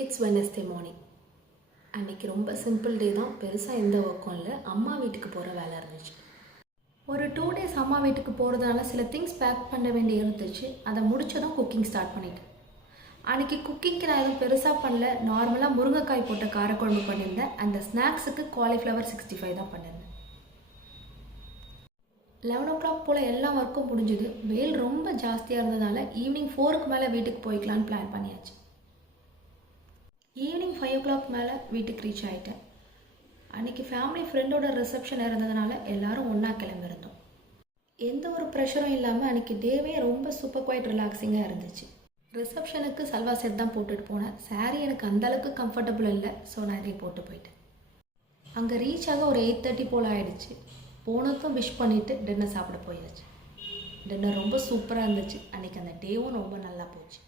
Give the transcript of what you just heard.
It's Wednesday morning. அன்றைக்கி ரொம்ப simple டே தான், பெருசாக எந்த ஒர்க்கும் இல்லை. அம்மா வீட்டுக்கு போகிற வேலை இருந்துச்சு. ஒரு 2 days அம்மா வீட்டுக்கு போகிறதுனால சில திங்ஸ் பேக் பண்ண வேண்டி இருந்துச்சு. அதை முடிச்சதும் குக்கிங் ஸ்டார்ட் பண்ணிட்டேன். அன்றைக்கி குக்கிங்க்கு நான் எதுவும் பெருசாக பண்ணல. நார்மலாக முருங்கைக்காய் போட்ட காரக்குழம்பு பண்ணியிருந்தேன். அந்த ஸ்நாக்ஸுக்கு காலிஃப்ளவர் 65 தான் பண்ணியிருந்தேன். 11 o'clock போல் எல்லா ஒர்க்கும் முடிஞ்சுது. வெயில் ரொம்ப ஜாஸ்தியாக இருந்ததால் ஈவினிங் 4க்கு மேலே வீட்டுக்கு போய்க்கலான்னு பிளான் பண்ணியாச்சு. ஈவினிங் 5 o'clock மேலே வீட்டுக்கு ரீச் ஆகிட்டேன். அன்றைக்கி ஃபேமிலி ஃப்ரெண்டோட ரிசப்ஷன் இருந்ததுனால எல்லோரும் ஒன்றா கிளம்பியிருந்தோம். எந்த ஒரு ப்ரெஷரும் இல்லாமல் அன்றைக்கி டேவே ரொம்ப சூப்பர் குவைட் ரிலாக்ஸிங்காக இருந்துச்சு. ரிசப்ஷனுக்கு சல்வா செட் தான் போட்டுட்டு போனேன். சாரீ எனக்கு அந்தளவுக்கு கம்ஃபர்டபுள் இல்லை, ஸோ நான் இதையும் போட்டு போயிட்டேன். அங்கே ரீச் ஆக ஒரு 8:30 போல் ஆகிடுச்சு. போனதும் விஷ் பண்ணிவிட்டு டின்னர் சாப்பிட போயாச்சு. டின்னர் ரொம்ப சூப்பராக இருந்துச்சு. அன்றைக்கி அந்த டேவும் ரொம்ப நல்லா போச்சு.